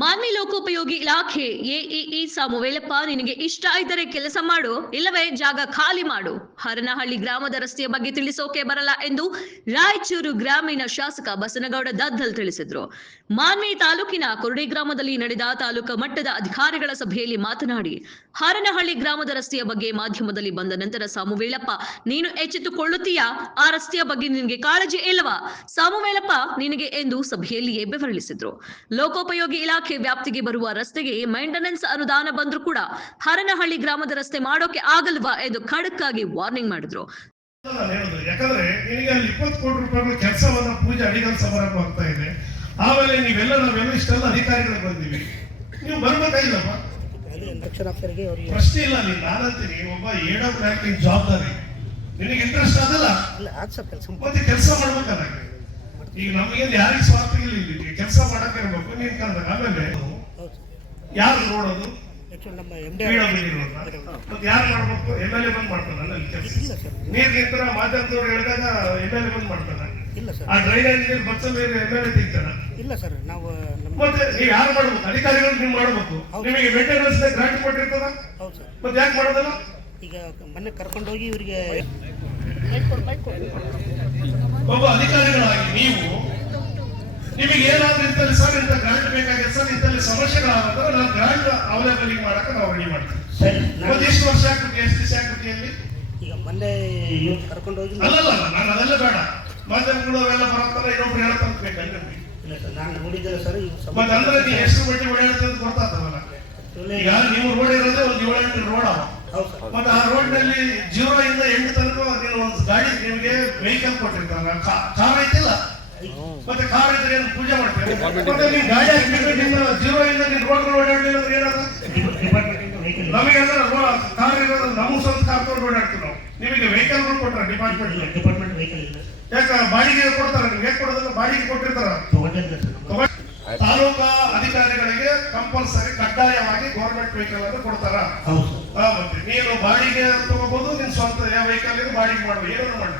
ಮಾನ್ವಿ ಲೋಕೋಪಯೋಗಿ ಇಲಾಖೆ ಎಇಇ ಸಾಮುವೇಲಪ್ಪ, ನಿನಗೆ ಇಷ್ಟ ಇದ್ದರೆ ಕೆಲಸ ಮಾಡು, ಇಲ್ಲವೇ ಜಾಗ ಖಾಲಿ ಮಾಡು. ಹರನಹಳ್ಳಿ ಗ್ರಾಮದ ರಸ್ತೆಯ ಬಗ್ಗೆ ತಿಳಿಸೋಕೆ ಬರಲ್ಲ ಎಂದು ರಾಯಚೂರು ಗ್ರಾಮೀಣ ಶಾಸಕ ಬಸನಗೌಡ ದದ್ದಲ್ ತಿಳಿಸಿದ್ರು. ಮಾನ್ವಿ ತಾಲೂಕಿನ ಕುರುಡಿ ಗ್ರಾಮದಲ್ಲಿ ನಡೆದ ತಾಲೂಕು ಮಟ್ಟದ ಅಧಿಕಾರಿಗಳ ಸಭೆಯಲ್ಲಿ ಮಾತನಾಡಿ, ಹರನಹಳ್ಳಿ ಗ್ರಾಮದ ರಸ್ತೆಯ ಬಗ್ಗೆ ಮಾಧ್ಯಮದಲ್ಲಿ ಬಂದ ನಂತರ ಸಾಮುವೇಲಪ್ಪ, ನೀನು ಎಚ್ಚೆತ್ತುಕೊಳ್ಳುತ್ತೀಯಾ? ಆ ರಸ್ತೆಯ ಬಗ್ಗೆ ನಿನಗೆ ಕಾಳಜಿ ಇಲ್ಲವಾ ಸಾಮುವೇಲಪ್ಪ ನಿನಗೆ ಎಂದು ಸಭೆಯಲ್ಲಿಯೇ ಬೆವರಿಸಿದ್ರು. ಲೋಕೋಪಯೋಗಿ ಇಲಾಖೆ ವ್ಯಾಪ್ತಿಗೆ ಬರುವ ರಸ್ತೆಗೆ ಮೇಂಟೆನೆನ್ಸ್ ಅನುದಾನ ಬಂದ್ರೂ ಕೂಡ ಹರನಹಳ್ಳಿ ಗ್ರಾಮದ ರಸ್ತೆ ಮಾಡೋಕೆ ಆಗಲ್ವಾ ಎಂದು ಖಡಕ್ ಆಗಿ ವಾರ್ನಿಂಗ್ ಮಾಡಿದ್ರು. ಯಾಕಂದ್ರೆ ನಿನಗೆ ಅಲ್ಲಿ 20 ಕೋಟಿ ರೂಪಾಯಿಗಳ ಕೆಲಸವನ್ನ ಪೂಜೆ ಅಡಿಗಲ್ ಸಮಾರಂಭ ಆಗ್ತಾ ಇದೆ. ಆಮೇಲೆ ನಾವೆಲ್ಲ ಇಷ್ಟೆಲ್ಲ ಅಧಿಕಾರಿಗಳು ಬಂದಿವಿ, ನೀವು ಬರ್ಬೇಕಾಗಿಲ್ಲಪ್ಪ. ಪ್ರಶ್ನೆ ಇಲ್ಲ. ನಾನಂತೀನಿ ಒಬ್ಬ ಏಡೋ ಬ್ಯಾಂಕಿಂಗ್ ಜವಾಬ್ದಾರಿ ನಿನಗೆ ಇಂಟ್ರೆಸ್ಟ್ ಆಗಲ್ಲ, ಮತ್ತೆ ಕೆಲಸ ಮಾಡ್ಬೇಕಲ್ಲ. ಈಗ ನಮಗೆ ಯಾರಿಗೆ ಸ್ವಾರ್ಥ ಇಲ್ಲ, ಕೆಲಸ ಮಾಡಕ್ಕೆ ಇರ್ಬೇಕು. ನೀನ್ ಕಂದಾಗ ಆಮೇಲೆ ಯಾರು ನೋಡೋದು? ಮತ್ತೆ ಯಾರು ಮಾಡ್ಬೇಕು? MLA ಬಂದ್ ಮಾಡ್ತಾನಲ್ಲ ಅಲ್ಲಿ ಕೆಲಸ. ನೀರ್ ನಿಂತರ ಮಾಧ್ಯಮದವ್ರು ಹೇಳಿದಾಗ MLA ಬಂದ್ ಮಾಡ್ತಾನ. ಆ ಡ್ರೈನೇಜ್ ನೀರು ಬಚ್ಚ ಮೇಲೆ MLA ತೆಗಿತಾನ. ಮತ್ತೆ ನೀವ್ ಯಾರು ಮಾಡ್ಬೇಕು? ಅಧಿಕಾರಿಗಳು ನೀವು ಮಾಡ್ಬೇಕು. ನಿಮಗೆ ಮೇಂಟೆನೆನ್ಸ್ ಗ್ರಾಂಟ್ ಕೊಟ್ಟಿರ್ತದ, ಮತ್ತೆ ಯಾಕೆ ಮಾಡೋದಲ್ಲ? ಈಗ ಮೊನ್ನೆ ಕರ್ಕೊಂಡೋಗಿ ಇವರಿಗೆ ಒಬ್ಬ ಅಧಿಕಾರಿಗಳಾಗಿ ನೀವು ನಿಮಗೆ ಏನಾದ್ರೂ ಇಂತಲ್ಲಿ ಸರ್ ಇಂತ ಗ್ರಾಂಟ್ ಬೇಕಾಗಿದೆ ಸರ್, ಇಂತಲ್ಲಿ ಸಮಸ್ಯೆಗಳಾದ್ರೆ ನಾನು ಗ್ರಾಂಟ್ ಅವೈಲೇಬಲ್ ಮಾಡಕ್ಕೆ ನಾವು ರೆಡಿ ಮಾಡ್ತೀವಿ. ಮತ್ತೆ ಎಷ್ಟು ವರ್ಷ ಆಗ್ಬಿಟ್ಟು ಎಷ್ಟು ದಿವಸ ಆಗ್ಬಿಟ್ಟು ಅಲ್ಲಿ ಈಗ ಮೊನ್ನೆ ಕರ್ಕೊಂಡೋಗಿ ಅಲ್ಲಲ್ಲ, ನಾನು ಅದೆಲ್ಲ ಬೇಡ. ಮಾಧ್ಯಮಗಳು ಅವೆಲ್ಲ ಬರತ್ತಲ್ಲ, ಇನ್ನೊಬ್ರು ಹೇಳ್ತಂತ ಬೇಕಂದ್ರೆ ಇಲ್ಲ ಸರ್, ನಾನು ನೋಡಿದ್ದೆ ಸರ್. ಮತ್ತೆ ಅಂದ್ರೆ ನೀವು ಎಷ್ಟು ಬಡ್ಡಿ ಓಡಾಡ್ತಂತ ಗೊತ್ತಾಗ್ತದಲ್ಲ. ಈಗ ನೀವು ರೋಡ್ ಇರೋದೇ ಒಂದು 7-8 ರೋಡ್ ಅವ. ಮತ್ತೆ ಆ ರೋಡ್ ನಲ್ಲಿ 0 ಇಂದ 8 ತನಕ ನೀವು ಒಂದು ಗಾಡಿ ನಿಮಗೆ ವೆಹಿಕಲ್ ಕೊಟ್ಟಿರ್ತಾರ. ಕಾರ್ ಐತಿಲ್ಲ, ಮತ್ತೆ ಕಾರ್ ಇದ್ರೆ ಏನು ಪೂಜೆ ಮಾಡ್ತೀವಿ. ಮತ್ತೆ ನೀವು ಗಾಡಿ ಹಾಕಿದ್ರೆ ನಿಮ್ಮ 0 ಇಂದ ನೀವು ರೋಡ್ ಓಡಾಡಲಿಲ್ಲ ಅಂದ್ರೆ ಏನಾದ? ನಮಗೆ ಅಂದ್ರೆ ಕಾರ್ ಇರೋದು ನಮ್ಮ ಸ್ವಂತ ಕಾರ್ ತಗೊಂಡು ಓಡಾಡ್ತೀವಿ ನಾವು. ನಿಮಗೆ ವೆಹಿಕಲ್ ಕೊಟ್ಟಾರ ಡಿಪಾರ್ಟ್ಮೆಂಟ್ ವೆಹಿಕಲ್ ಇಲ್ಲ. ಯಾಕ ಬಾಡಿಗೆ ಕೊಡ್ತಾರ? ನಿಮ್ಗೆ ಹೇಗೆ ಕೊಡೋದಲ್ಲ, ಬಾಡಿಗೆ ಕೊಟ್ಟಿರ್ತಾರ. ತಾಲೂಕಾ ಅಧಿಕಾರಿಗಳಿಗೆ ಕಂಪಲ್ಸರಿ ಕಡ್ಡಾಯವಾಗಿ ಗೌರ್ಮೆಂಟ್ ವೆಹಿಕಲ್ ಅನ್ನು ಕೊಡ್ತಾರ. ಮತ್ತೆ ನೀನು ಬಾಡಿಗೆ ತಗೋಬಹುದು, ನಿನ್ ಸ್ವಂತ ಯಾವ ವೆಹಿಕಲ್ ಬಾಡಿಗೆ ಮಾಡ್ಬೋದು, ಏನನ್ನು ಮಾಡಿ.